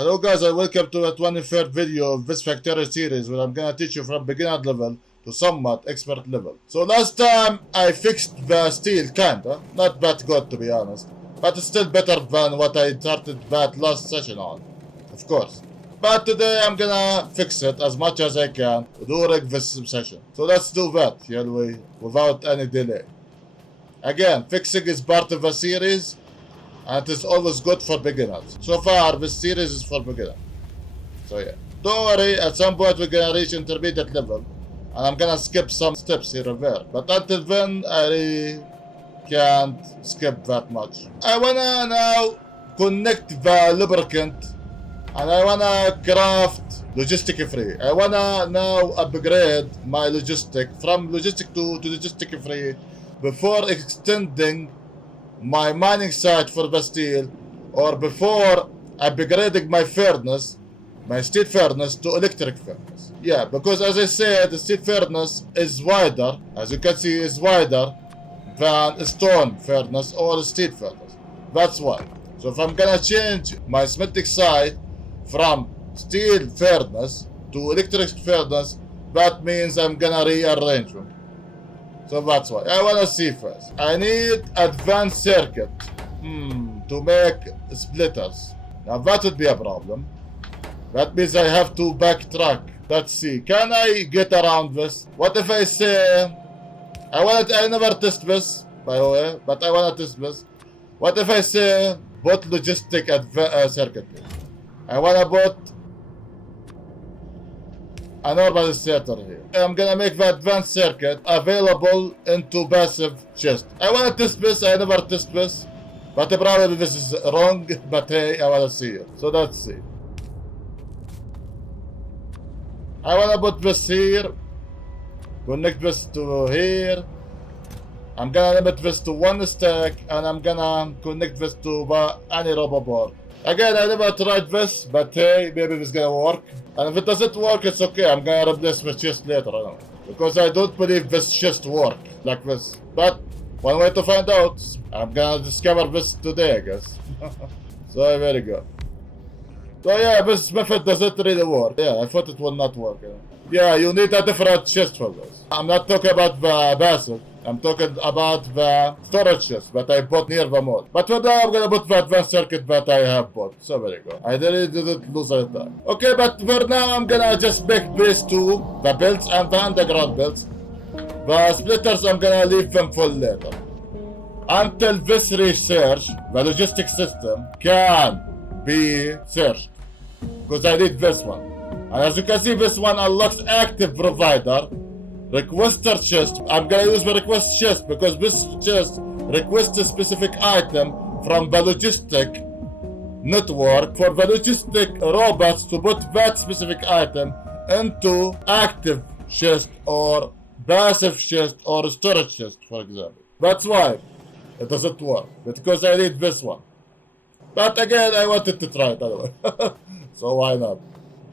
Hello guys and welcome to the 23rd video of this Factorio series where I'm gonna teach you from beginner level to somewhat expert level. So last time I fixed the steel kinda, not that good to be honest, but it's still better than what I started that last session on, of course. But today I'm gonna fix it as much as I can during this session. So let's do that, shall we, without any delay. Again, fixing is part of the series and it is always good for beginners. So far, this series is for beginners. So yeah. Don't worry, at some point we're gonna reach intermediate level. And I'm gonna skip some steps here and there. But until then, I really can't skip that much. I wanna now connect the lubricant. And I wanna craft logistic free. I wanna now upgrade my logistic from logistic to logistic free before extending my mining site for the steel, or before upgrading my furnace, my steel furnace to electric furnace. Yeah, because as I said, the steel furnace is wider, as you can see, is wider than a stone furnace or a steel furnace. That's why. So if I'm gonna change my smelting site from steel furnace to electric furnace, that means I'm gonna rearrange them. So that's why. I wanna see first. I need advanced circuit to make splitters. Now that would be a problem. That means I have to backtrack. Let's see. Can I get around this? What if I say I never test this, by the way, but I wanna test this. What if I say bot logistic circuit? I wanna put a normal starter here. I'm gonna make the advanced circuit available into passive chest. I wanna test this, I never test this. But probably this is wrong, but hey, I wanna see it. So let's see. I wanna put this here. Connect this to here. I'm gonna limit this to one stack, and I'm gonna connect this to any rubber board. Again, I never tried this, but hey, maybe this is gonna work. And if it doesn't work, it's okay. I'm gonna replace the chest later, I don't know. Because I don't believe this chest work like this. But one way to find out, I'm gonna discover this today, I guess. So very good. So yeah, this method doesn't really work. Yeah, I thought it would not work. Yeah, you need a different chest for this. I'm not talking about the passive. I'm talking about the storage chest that I bought near the mod. But for now, I'm gonna put the advanced circuit that I have bought. So very good. I really didn't lose any time. Okay, but for now, I'm gonna just make these two, the belts and the underground belts. The splitters, I'm gonna leave them for later. Until this research, the logistic system can be searched. Because I need this one. And as you can see, this one unlocks active provider. Requester chest. I'm gonna use the request chest because this chest requests a specific item from the logistic network for the logistic robots to put that specific item into active chest or passive chest or storage chest, for example. That's why it doesn't work, because I need this one. But again, I wanted to try it anyway. So why not?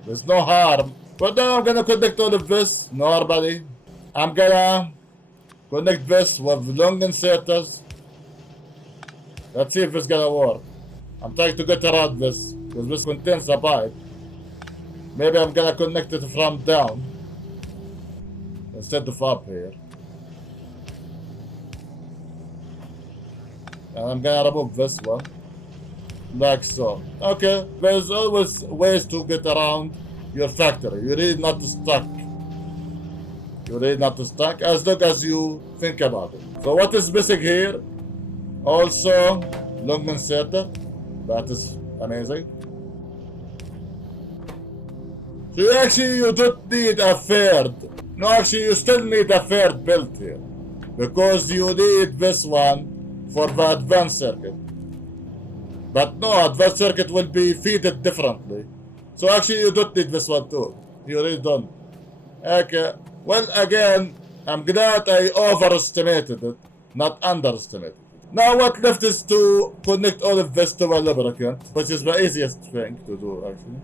There's no harm. But now I'm gonna connect all of this normally. I'm gonna connect this with long inserters. Let's see if it's gonna work. I'm trying to get around this because this contains a pipe. Maybe I'm gonna connect it from down instead of up here. And I'm gonna remove this one. Like so. Okay, there's always ways to get around your factory. You're really not stuck. You're really not stuck as long as you think about it. So what is missing here? Also, long inserter. That is amazing. So you don't need a third. No, actually you still need a third belt here. Because you need this one for the advanced circuit. But no, advanced circuit will be feeded differently. So actually you don't need this one too. You really don't. Okay. Well, again, I'm glad I overestimated it, not underestimated it. Now what left is to connect all of this to a lubricant, which is the easiest thing to do actually.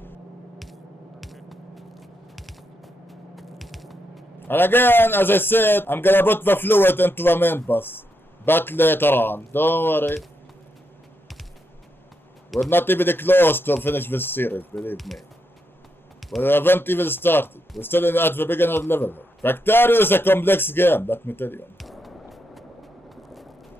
And again, as I said, I'm gonna put the fluid into the main bus. But later on, don't worry. We're not even close to finish this series, believe me. We haven't even started. We're still at the beginner level. Factorio is a complex game, let me tell you.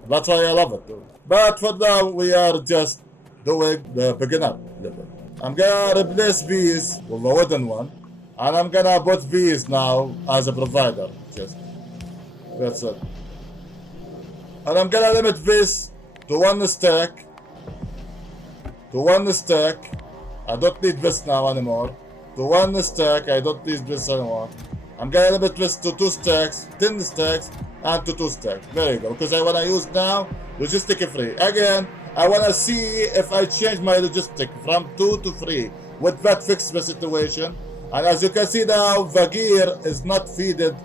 That's why I love it, too. But for now, we are just doing the beginner level. I'm gonna replace these with a wooden one, and I'm gonna put these now as a provider. Just that's it. And I'm gonna limit this to one stack. To one stack. I don't need this now anymore. To one stack, I don't need this anymore. I'm gonna limit this to 2 stacks, 10 stacks, and to 2 stacks. There you go. Because I wanna use now logistic free. Again, I wanna see if I change my logistic from 2 to 3. Would that fix the situation? And as you can see now, the gear is not feeded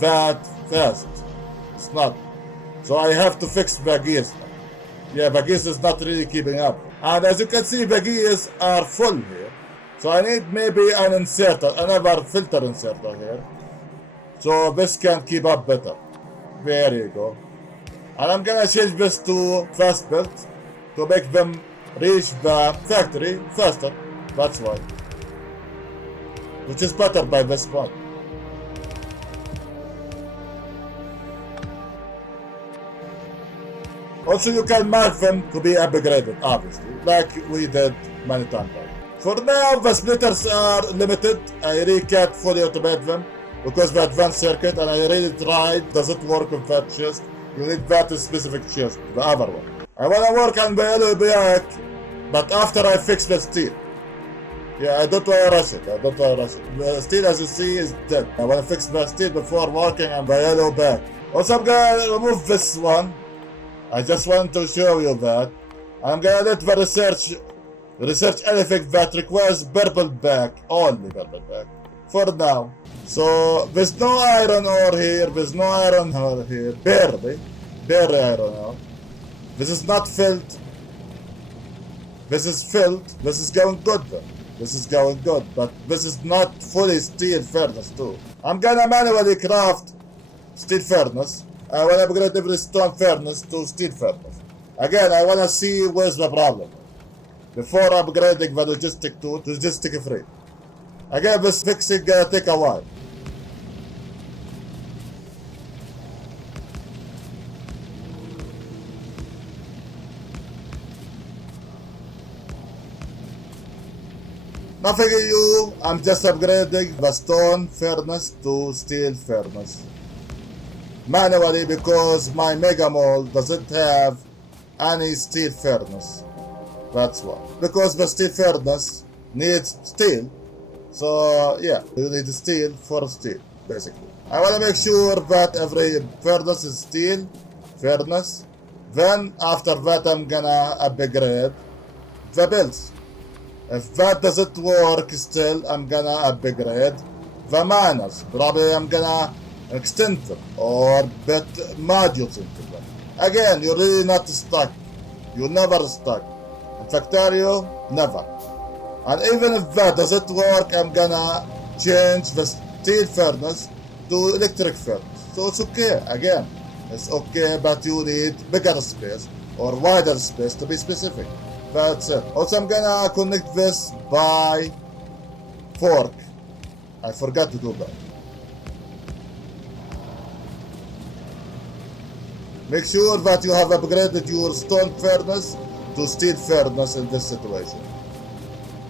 that fast. It's not. So I have to fix the gears. Yeah, the gears is not really keeping up. And as you can see, the gears are full here. So I need maybe an inserter, another filter inserter here. So this can keep up better. There you go. And I'm gonna change this to fast build to make them reach the factory faster. That's why. Which is better by this point. Also, you can mark them to be upgraded, obviously, like we did many times. For now, the splitters are limited. I really can't fully automate them because the advanced circuit, and I really tried. Does it work with that chest? You need that specific chest, the other one. I wanna work on the yellow black, but after I fix the steel. Yeah, I don't wanna rush it. The steel, as you see, is dead. I wanna fix the steel before working on the yellow back. Also, I'm gonna remove this one. I just want to show you that. I'm gonna let the research anything that requires purple back, only purple back, for now. So there's no iron ore here, there's no iron ore here, barely iron ore. This is not filled. This is filled. This is going good though. This is going good, but this is not fully steel furnace too. I'm gonna manually craft steel furnace. I wanna upgrade every stone furnace to steel furnace. Again, I wanna see where's the problem before upgrading the logistic to logistic free. Again, this fixing gonna take a while. Nothing new, I'm just upgrading the stone furnace to steel furnace. Manually, because my mega mall doesn't have any steel furnace. That's why. Because the steel furnace needs steel. So yeah, you need steel for steel, basically. I wanna make sure that every furnace is steel furnace. Then after that I'm gonna upgrade the builds. If that doesn't work still, I'm gonna upgrade the miners. Probably I'm gonna extend them or put modules into them. Again, you're really not stuck. You're never stuck. In Factorio, never. And even if that doesn't work, I'm gonna change the steel furnace to electric furnace. So it's okay, again. It's okay, but you need bigger space or wider space to be specific. That's it. Also, I'm gonna connect this by fork. I forgot to do that. Make sure that you have upgraded your stone furnace to steel furnace in this situation,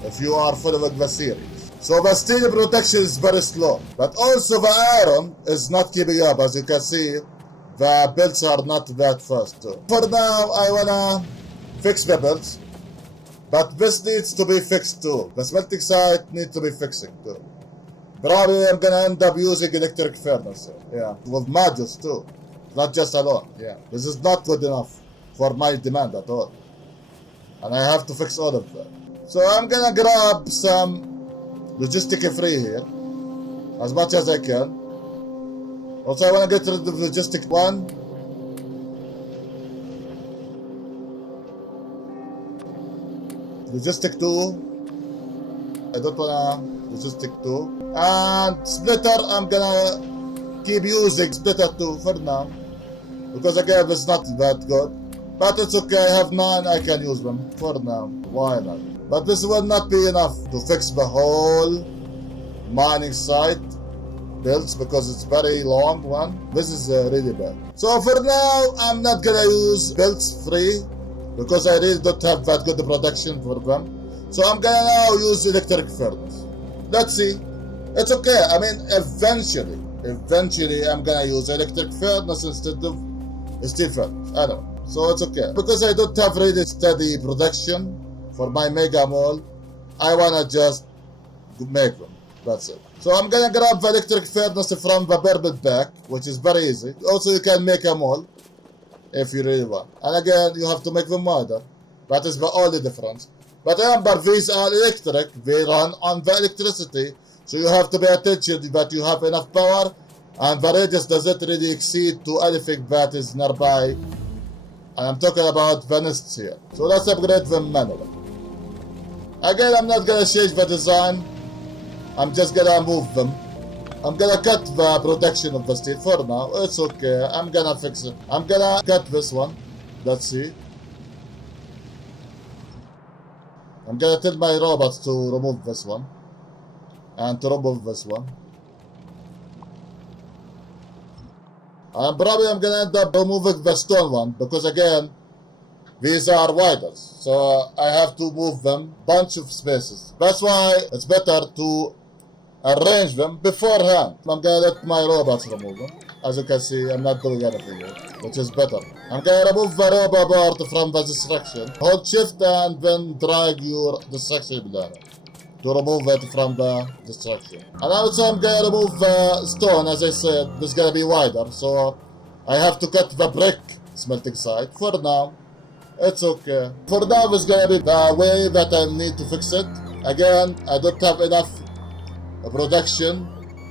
if you are following the series. So the steel production is very slow, but also the iron is not keeping up. As you can see, the builds are not that fast too. For now, I wanna fix the builds, but this needs to be fixed too. The smelting site needs to be fixing too. Probably I'm gonna end up using electric furnace, yeah, with modules too. Not just alone, yeah. This is not good enough for my demand at all. And I have to fix all of that. So I'm gonna grab some logistic free here, as much as I can. Also, I wanna get rid of logistic 1. Logistic 2. I don't wanna logistic 2. And splitter, I'm gonna keep using splitter 2 for now. Because again, it's not that good. But it's okay, I have 9, I can use them for now. Why not? But this will not be enough to fix the whole mining site builds because it's very long one. This is really bad. So for now, I'm not gonna use builds free because I really don't have that good production for them. So I'm gonna now use electric furnace. Let's see. It's okay. I mean, eventually I'm gonna use electric furnace instead of steel furnace. I know. So it's okay. Because I don't have really steady production for my mega mall, I wanna just make them. That's it. So I'm gonna grab the electric furnace from the purple pack, which is very easy. Also, you can make a mall if you really want. And again, you have to make them wider. That is the only difference. But remember, these are electric. They run on the electricity. So you have to pay attention that you have enough power and the radius doesn't really exceed to anything that is nearby. And I'm talking about the nests here. So let's upgrade them manually. Again, I'm not gonna change the design. I'm just gonna move them. I'm gonna cut the production of the steel for now. It's okay. I'm gonna fix it. I'm gonna cut this one. Let's see. I'm gonna tell my robots to remove this one. And to remove this one. And probably I'm gonna end up removing the stone one because again, these are wider. So I have to move them bunch of spaces. That's why it's better to arrange them beforehand. I'm gonna let my robots remove them. As you can see, I'm not doing anything here, which is better. I'm gonna remove the robot part from the destruction. Hold shift and then drag your destruction planner to remove it from the destruction. And also I'm gonna remove the stone, as I said, this is gonna be wider, so I have to cut the brick smelting site. For now, it's okay. For now, it's gonna be the way that I need to fix it. Again, I don't have enough production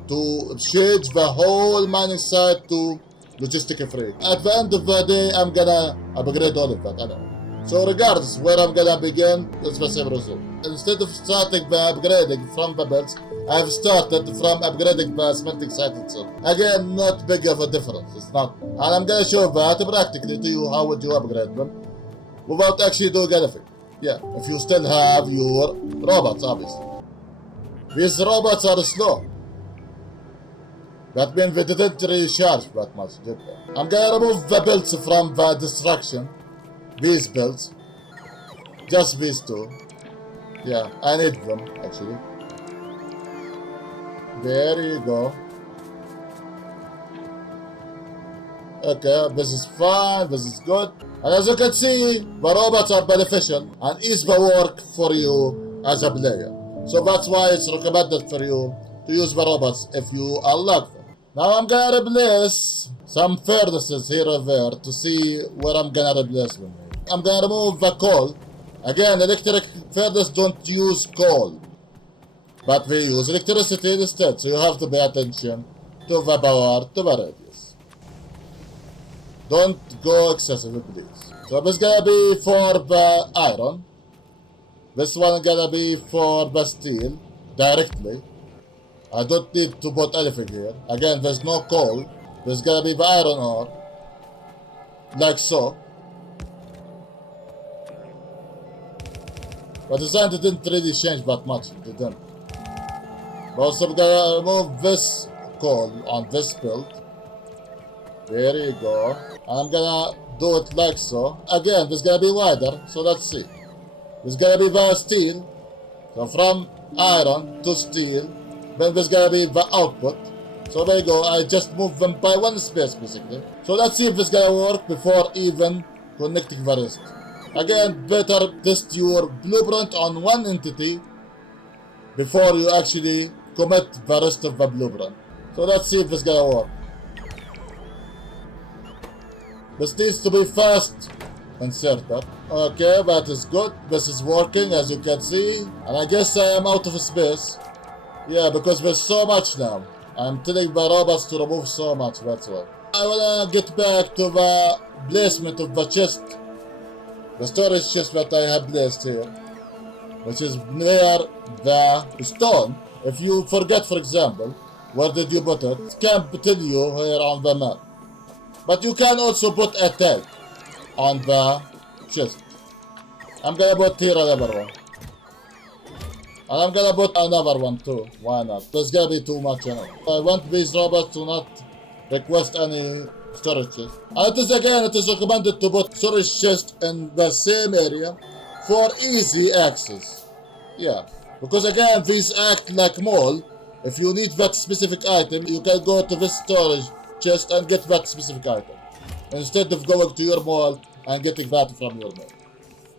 to change the whole mining site to logistic free. At the end of the day, I'm gonna upgrade all of that, I know. So regardless where I'm gonna begin, it's the same result. Instead of starting the upgrading from the belts, I've started from upgrading the smelting site itself. Again, not big of a difference, it's not. And I'm gonna show that practically to you how would you upgrade them without actually doing anything. Yeah, if you still have your robots, obviously. These robots are slow. That means they didn't really charge that much, did they? I'm gonna remove the belts from the destruction. These belts. Just these two. Yeah, I need them, actually. There you go. Okay, this is fine, this is good. And as you can see, the robots are beneficial and ease the work for you as a player. So that's why it's recommended for you to use the robots if you unlock them. Now I'm gonna replace some furnaces here and there to see where I'm gonna replace them. I'm gonna remove the coal. Again, electric furnaces don't use coal, but they use electricity instead, so you have to pay attention to the power, to the radius. Don't go excessive, please. So this is gonna be for the iron. This one gonna be for the steel, directly. I don't need to put anything here. Again, there's no coal. There's gonna be the iron ore, like so. But the design didn't really change that much, it didn't. But also I'm gonna remove this coal on this build. There you go. And I'm gonna do it like so. Again, this is gonna be wider, so let's see. This is gonna be the steel. So from iron to steel, then there's gonna be the output. So there you go, I just moved them by one space basically. So let's see if this is gonna work before even connecting the rest. Again, better test your blueprint on one entity before you actually commit the rest of the blueprint. So let's see if this is gonna work. This needs to be fast inserted. Okay, that is good. This is working as you can see. And I guess I am out of space. Yeah, because there's so much now. I'm telling the robots to remove so much, that's why. I wanna get back to the placement of the chest. The storage chest that I have placed here, which is near the stone. If you forget, for example, where did you put it, it can't tell you here on the map. But you can also put a tag on the chest. I'm gonna put here another one. And I'm gonna put another one too. Why not? There's gonna be too much anyway. I want these robots to not request any storage chest. And it is recommended to put storage chest in the same area for easy access. Yeah. Because again, these act like mall. If you need that specific item, you can go to this storage chest and get that specific item. Instead of going to your mall and getting that from your mall.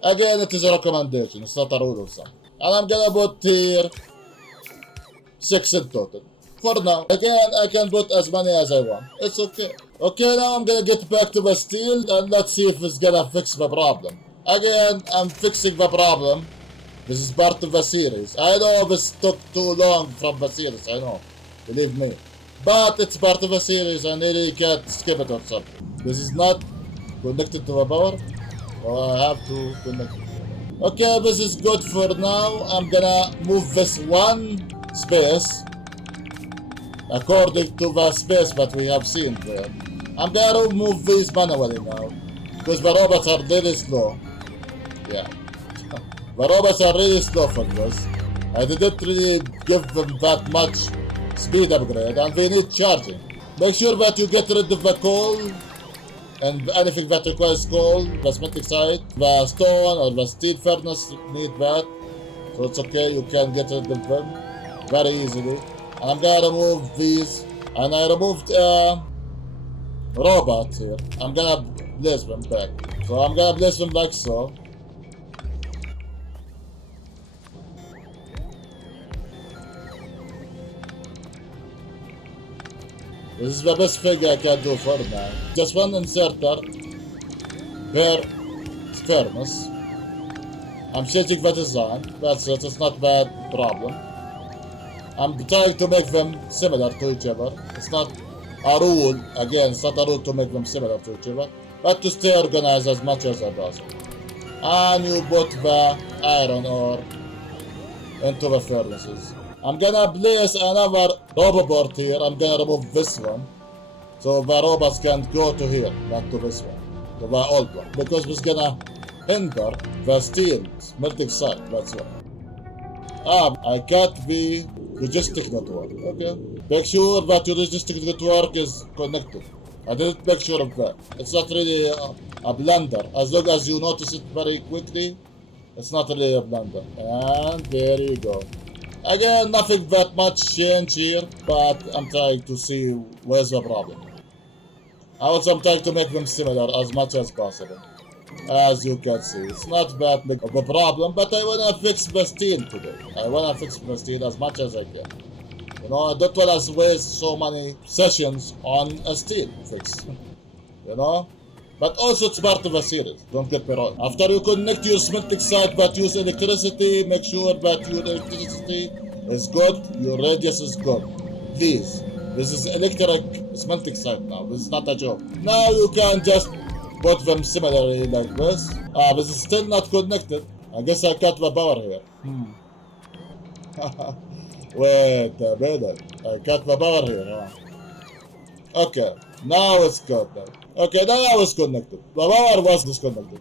Again, it is a recommendation, it's not a rule or something. And I'm gonna put here 6 in total. For now. Again, I can put as many as I want. It's okay. Okay, now I'm gonna get back to the steel and let's see if it's gonna fix the problem. Again, I'm fixing the problem. This is part of the series. I know this took too long from the series, I know. Believe me. But it's part of the series, I really can't skip it or something. This is not connected to the power. So I have to connect it. Okay, this is good for now. I'm gonna move this one space according to the space that we have seen there. I'm gonna remove these manually now because the robots are really slow. Yeah. The robots are really slow for this. I didn't really give them that much speed upgrade and they need charging. Make sure that you get rid of the coal and anything that requires coal, the smelting site, the stone or the steel furnace need that. So it's okay, you can get rid of them very easily. And I'm gonna remove these. And I removed robots here. I'm gonna place them back. So I'm gonna place them like so. This is the best thing I can do for now. Just one inserter per furnace. I'm changing the design. That's it, it's not bad problem. I'm trying to make them similar to each other. It's not a rule, again, it's not a rule to make them similar to each other, but to stay organized as much as possible. And you put the iron ore into the furnaces. I'm gonna place another robot here. I'm gonna remove this one. So the robots can go to here, not to this one. To the old one. Because it's gonna hinder the steel smelting site, that's why. I cut the logistic network, okay? Make sure that your logistic network is connected. I didn't make sure of that. It's not really a blunder. As long as you notice it very quickly, it's not really a blunder. And there you go. Again, nothing that much change here, but I'm trying to see where's the problem. I'm trying to make them similar as much as possible. As you can see, it's not that big of a problem, but I wanna fix the steel today. I wanna fix the steel as much as I can. You know, I don't wanna waste so many sessions on a steel fix. You know? But also it's part of a series, don't get me wrong. After you connect your smelting site that use electricity, make sure that your electricity is good, your radius is good. Please. This is electric smelting site now, this is not a joke. Now you can just put them similarly like this. This is still not connected. I guess I cut the power here. Wait a minute, I cut the power here, huh? Okay, now it's good now. Okay, now it's connected. The power was disconnected.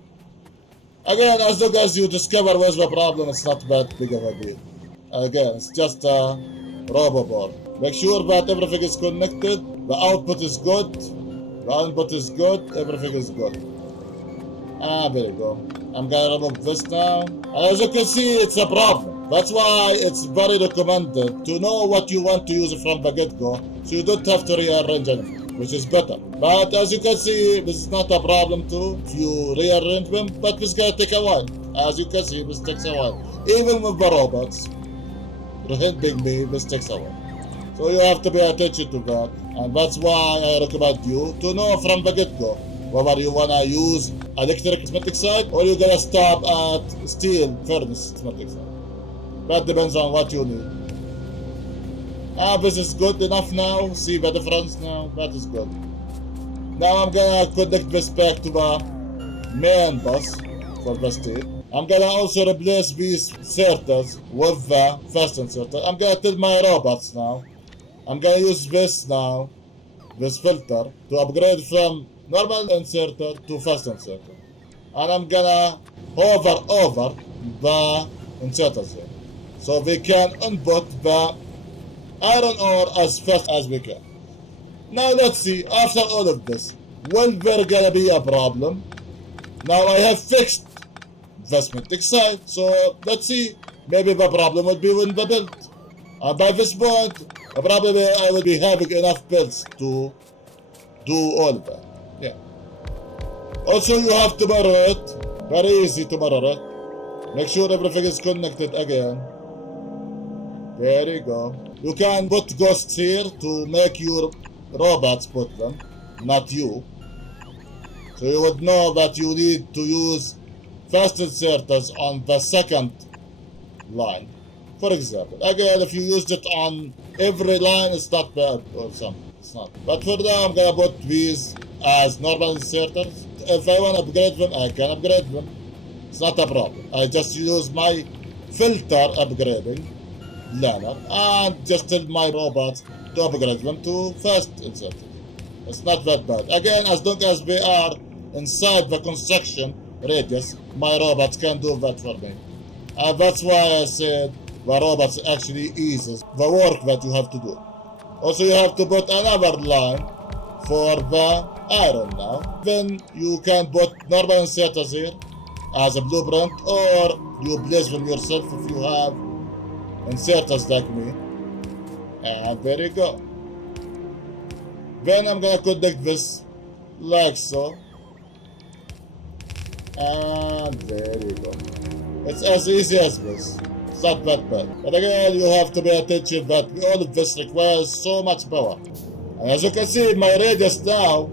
Again, as long as you discover where's the problem, it's not that big of a deal. Again, it's just a roboboard. Make sure that everything is connected, the output is good, the input is good, everything is good. There you go. I'm gonna remove this now. And as you can see, it's a problem. That's why it's very recommended to know what you want to use from the get-go, so you don't have to rearrange anything, which is better. But as you can see, this is not a problem too, if you rearrange them, but this is gonna take a while. As you can see, this takes a while. Even with the robots, helping me, this takes a while. So you have to pay attention to that, and that's why I recommend you to know from the get-go whether you wanna use electric smelting site or you're gonna stop at steel furnace smelting site. That depends on what you need. This is good enough now. See the difference now? That is good. Now I'm gonna connect this back to the main bus for the steel. I'm gonna also replace these inserters with the fast inserter. I'm gonna tell my robots now. I'm gonna use this now, this filter, to upgrade from normal inserter to fast inserter. and I'm gonna hover over the inserters here. So we can input the iron ore as fast as we can. Now let's see, after all of this, will there gonna be a problem? Now I have fixed the smelting side, so let's see, maybe the problem will be in the build. And by this point, probably I will be having enough builds to do all of that. Yeah. Also, you have to mirror it. Very easy to mirror it. Make sure everything is connected again. There you go. You can put ghosts here to make your robots put them, not you. So you would know that you need to use fast inserters on the second line. For example, again, if you used it on every line, it's not bad or something. It's not. But for now, I'm gonna put these as normal inserters. If I want to upgrade them, I can upgrade them. It's not a problem. I just use my filter upgrading ladder and just tell my robots to upgrade them to fast inserters. It's not that bad. Again, as long as they are inside the construction radius, my robots can do that for me. And that's why I said the robots actually eases the work that you have to do. Also, you have to put another line for the iron now. Then you can put normal inserters here as a blueprint, or you place them yourself if you have inserters like me. And there you go. Then I'm gonna connect this like so. And there you go. It's as easy as this. It's not that bad. But again, you have to pay attention that all of this requires so much power. And as you can see, my radius now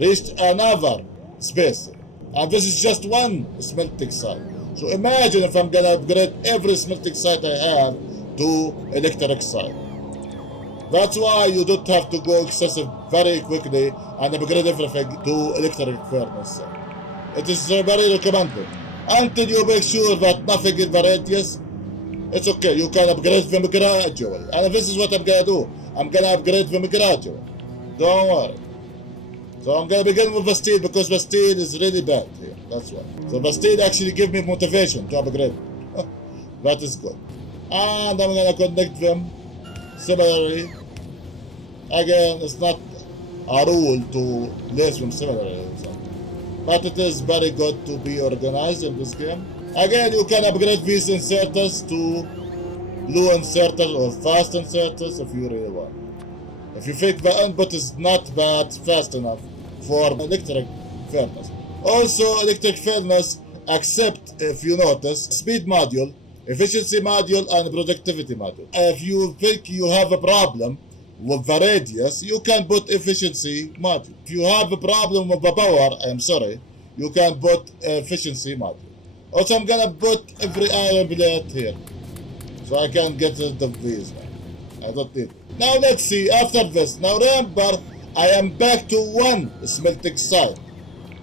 reached another space. And this is just one smelting site. So imagine if I'm gonna upgrade every smelting site I have to electric site. That's why you don't have to go excessive very quickly and upgrade everything to electric furnace. It is very recommended. Until you make sure that nothing in the radius, it's okay. You can upgrade them gradually. And this is what I'm gonna do. I'm gonna upgrade them gradually. Don't worry. So I'm gonna begin with the steel because the steel is really bad here. That's why. So the steel actually gives me motivation to upgrade. That is good. And I'm gonna connect them similarly. Again, it's not a rule to place them similarly. But it is very good to be organized in this game. Again, you can upgrade these inserters to blue inserters or fast inserters if you really want. If you think the input is not that fast enough for electric furnace. Also, electric furnace accept, if you notice, speed module, efficiency module, and productivity module. If you think you have a problem with the radius, you can put efficiency module. If you have a problem with the power, I'm sorry, you can put efficiency module. Also, I'm gonna put every iron plate here, so I can get rid of these now. I don't need it. Now let's see, after this, now remember, I am back to one smelting site,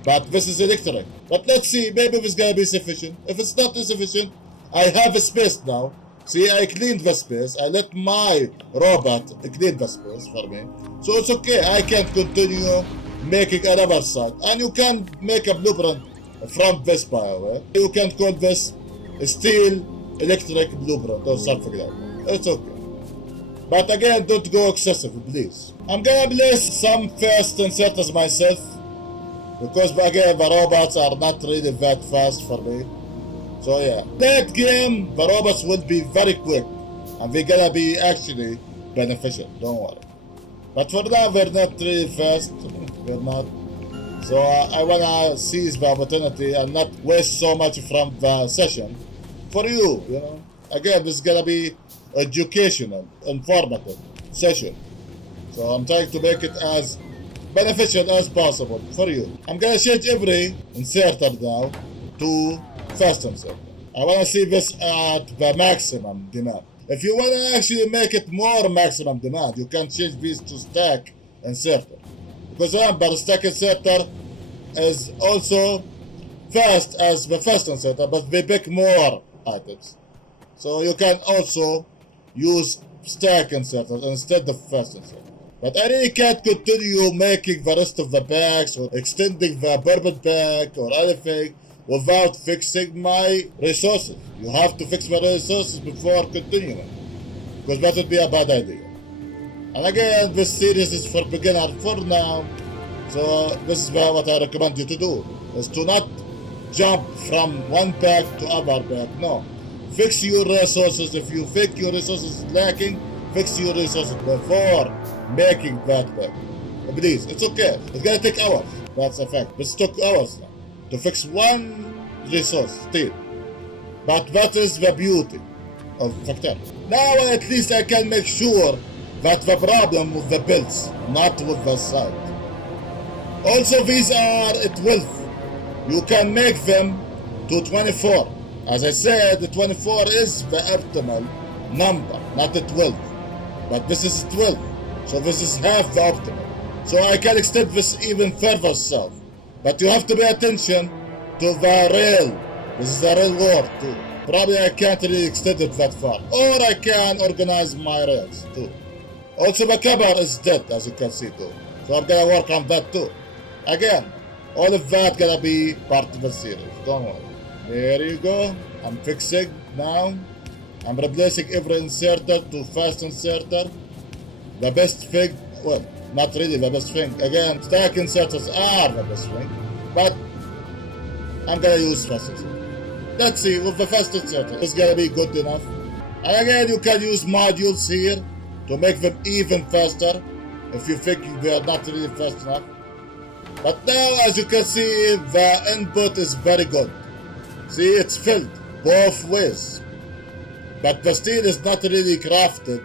but this is electric. But let's see, maybe this is gonna be sufficient. If it's not sufficient, I have a space now. See, I cleaned the space. I let my robot clean the space for me. So it's okay. I can continue making another site. And you can make a blueprint from this, by the way. You can call this steel electric blueprint or something like that. It's okay. But again, don't go excessive, please. I'm gonna place some fast inserters myself. Because again, the robots are not really that fast for me. So yeah, that game, the robots will be very quick and they're gonna be actually beneficial, don't worry. But for now, they're not really fast, they're not. So I wanna seize the opportunity and not waste so much from the session for you, you know. Again, this is gonna be educational, informative session. So I'm trying to make it as beneficial as possible for you. I'm gonna change every inserter now to fast inserter. I wanna see this at the maximum demand. If you wanna actually make it more maximum demand, you can change these to stack inserter. Because remember, stack inserter is also fast as the fast inserter, but they pick more items. So you can also use stack inserter instead of fast inserter. But I really can't continue making the rest of the packs or extending the bourbon pack or anything without fixing my resources. You have to fix my resources before continuing, because that would be a bad idea. And again, this series is for beginner for now, so this is what I recommend you to do, is to not jump from one pack to other pack. No, fix your resources. If you think your resources is lacking, fix your resources before making that pack. Please, it's okay. It's gonna take hours. That's a fact. It took hours now to fix one resource still. But that is the beauty of Factorio. Now at least I can make sure that the problem with the builds, not with the site. Also, these are 12. You can make them to 24. As I said, the 24 is the optimal number, not the 12. But this is 12, so this is half the optimal. So I can extend this even further south. But you have to pay attention to the rail. This is the rail world too. Probably I can't really extend it that far. Or I can organize my rails too. Also the cover is dead, as you can see too. So I'm gonna work on that too. Again, all of that gonna be part of the series, don't worry. There you go. I'm fixing now. I'm replacing every inserter to fast inserter. The best thing, well, not really the best thing. Again, stack inserters are the best thing, but I'm gonna use fast inserter. Let's see, with the fast inserter, it's gonna be good enough. And again, you can use modules here to make them even faster if you think they are not really fast enough. But now, as you can see, the input is very good. See, it's filled both ways. But the steel is not really crafted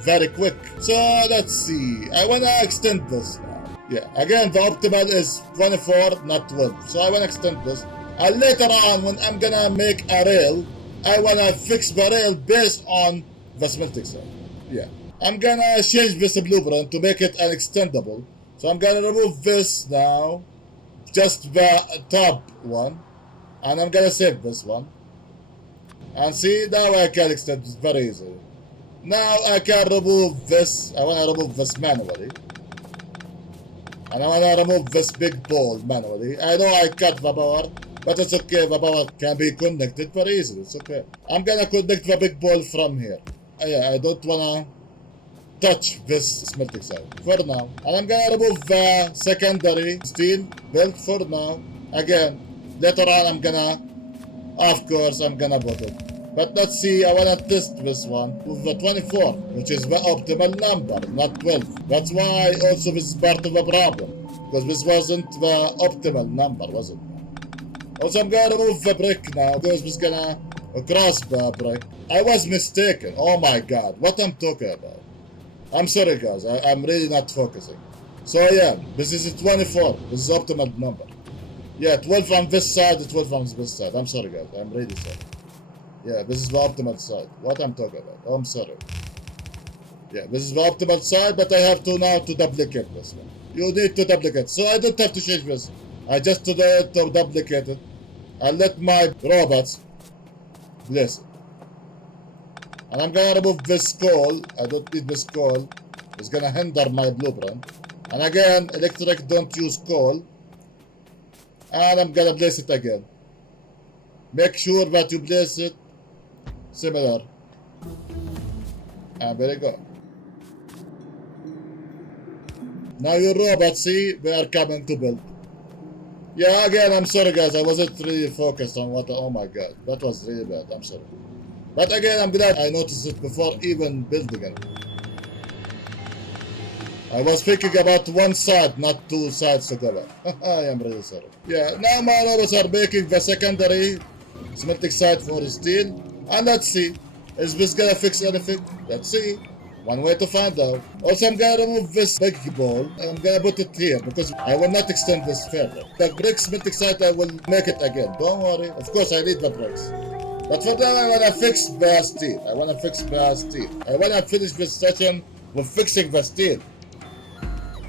very quick. So let's see. I wanna extend this now. Yeah, again, the optimal is 24, not 12. So I wanna extend this. And later on, when I'm gonna make a rail, I wanna fix the rail based on the smelting side. Yeah. I'm gonna change this blueprint to make it an extendable. So I'm gonna remove this now, just the top one, and I'm gonna save this one. And see, now I can extend this very easily. Now I can remove this. I wanna remove this manually. And I wanna remove this big ball manually. I know I cut the power, but it's okay, the power can be connected very easily, it's okay. I'm gonna connect the big ball from here. Yeah, I don't wanna touch this smelting side for now. And I'm gonna remove the secondary steel belt for now. Again, later on I'm gonna, of course, I'm gonna put it. But let's see, I wanna test this one with the 24, which is the optimal number, not 12. That's why also this is part of the problem, because this wasn't the optimal number, was it? Also, I'm gonna remove the brick now, because it's gonna cross the brick. I was mistaken, oh my god, what I'm talking about. I'm sorry guys, I'm really not focusing. So yeah, this is 24, this is optimal number. Yeah, 12 on this side, 12 on this side. I'm sorry guys, I'm really sorry. Yeah, this is the optimal side. What I'm talking about, oh, I'm sorry. Yeah, this is the optimal side, but I have to now to duplicate this one. You need to duplicate, so I don't have to change this. I just to duplicate it. I let my robots place it. And I'm gonna remove this coal. I don't need this coal. It's gonna hinder my blueprint. And again, electric don't use coal. And I'm gonna place it again. Make sure that you place it similar. And very good. Now your robots, see, they are coming to build. Yeah, again, I'm sorry guys, I wasn't really focused on what, oh my god, that was really bad, I'm sorry. But again, I'm glad I noticed it before even building it. I was thinking about one side, not two sides together. I am really sorry. Yeah, now my robots are making the secondary smelting side for steel. And let's see, is this gonna fix anything? Let's see. One way to find out. Also, I'm gonna remove this big ball. I'm gonna put it here because I will not extend this further. The brick smelting side, I will make it again. Don't worry. Of course, I need the bricks. But for now, I wanna fix the steel. I wanna fix the steel. I wanna finish this session with fixing the steel.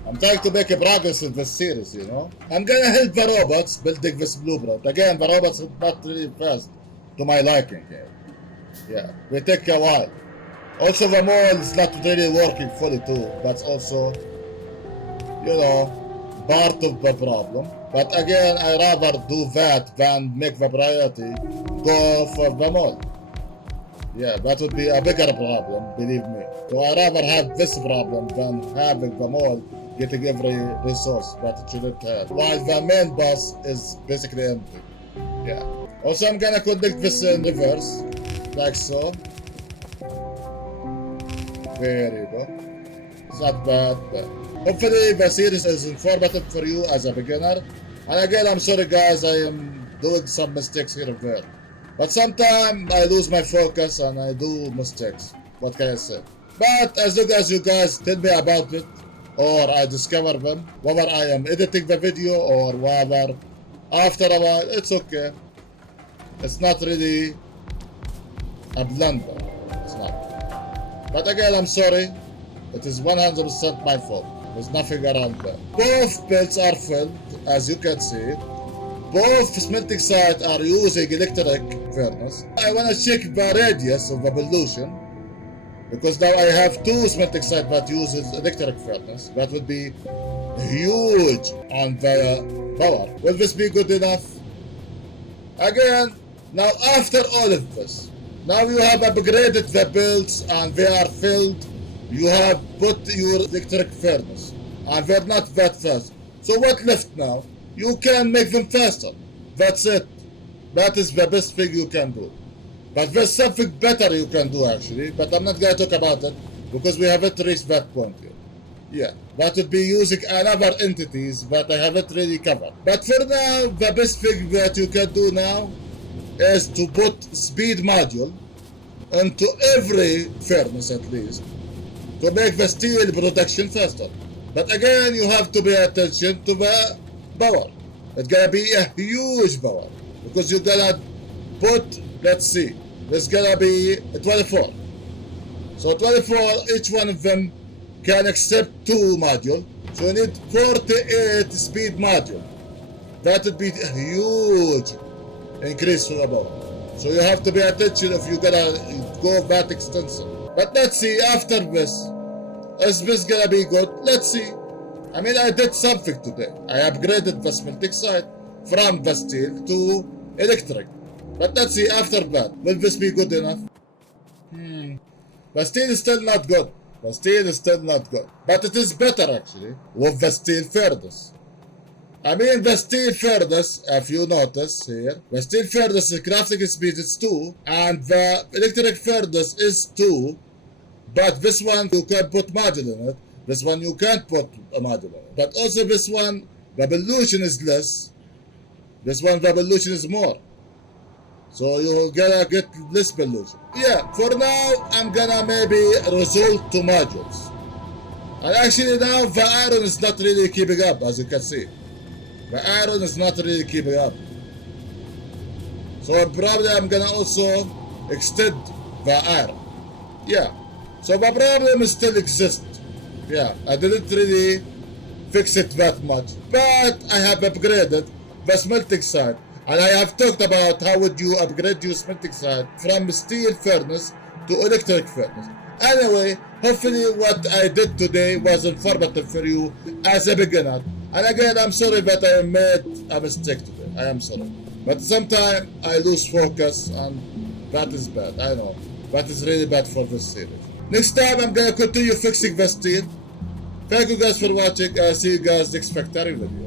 I'm trying to make a progress in this series, you know. I'm gonna help the robots building this blueprint. Again, the robots are not really fast to my liking here. Yeah, they take a while. Also, the mall is not really working fully too. That's also, you know, part of the problem. But again, I rather do that than make the priority go for the mall. Yeah, that would be a bigger problem, believe me. So I rather have this problem than having the mall getting every resource that it shouldn't have. While the main bus is basically empty. Yeah. Also, I'm gonna connect this in reverse, like so. There you go. It's not bad, but hopefully the series is informative for you as a beginner. And again, I'm sorry guys, I am doing some mistakes here and there. But sometimes I lose my focus and I do mistakes. What can I say? But as long as you guys tell me about it, or I discover them, whether I am editing the video or whether after a while, it's okay. It's not really a blunder. It's not. But again, I'm sorry. It is 100% my fault. There's nothing around that. Both pits are filled, as you can see. Both smelting sites are using electric furnace. I want to check the radius of the pollution, because now I have two smelting sites that uses electric furnace. That would be huge on the power. Will this be good enough? Again, now after all of this, now you have upgraded the builds and they are filled. You have put your electric furnace and they're not that fast. So what left now? You can make them faster. That's it. That is the best thing you can do. But there's something better you can do actually, but I'm not going to talk about it because we haven't reached that point yet. Yeah, that would be using another entities that I haven't really covered. But for now, the best thing that you can do now is to put speed module into every furnace at least to make the steel production faster. But again, you have to pay attention to the power. It's gonna be a huge power because you're gonna put, let's see, there's gonna be 24. So 24, each one of them can accept 2 modules. So you need 48 speed module. That would be a huge increase for the power. So you have to pay attention if you're gonna go that extensive. But let's see after this. Is this gonna be good? Let's see. I mean, I did something today. I upgraded the smelting site from the steel to electric. But let's see after that. Will this be good enough? The steel is still not good. The steel is still not good. But it is better actually with the steel furnace. I mean, the steel furnace, if you notice here, the steel furnace crafting speed is 2, and the electric furnace is 2, but this one you can put module in it. This one you can't put a module in it. But also this one, the pollution is less. This one, the pollution is more. So you're gonna get less pollution. Yeah, for now, I'm gonna maybe resort to modules. And actually now, the iron is not really keeping up, as you can see. The iron is not really keeping up. So probably I'm gonna also extend the iron. Yeah. So the problem still exists. Yeah, I didn't really fix it that much. But I have upgraded the smelting site. And I have talked about how would you upgrade your smelting site from steel furnace to electric furnace. Anyway, hopefully what I did today was informative for you as a beginner. And again, I'm sorry that I made a mistake today. I am sorry. But sometimes I lose focus and that is bad. I know. That is really bad for this series. Next time I'm gonna continue fixing the steel. Thank you guys for watching. I'll see you guys next Factorio video.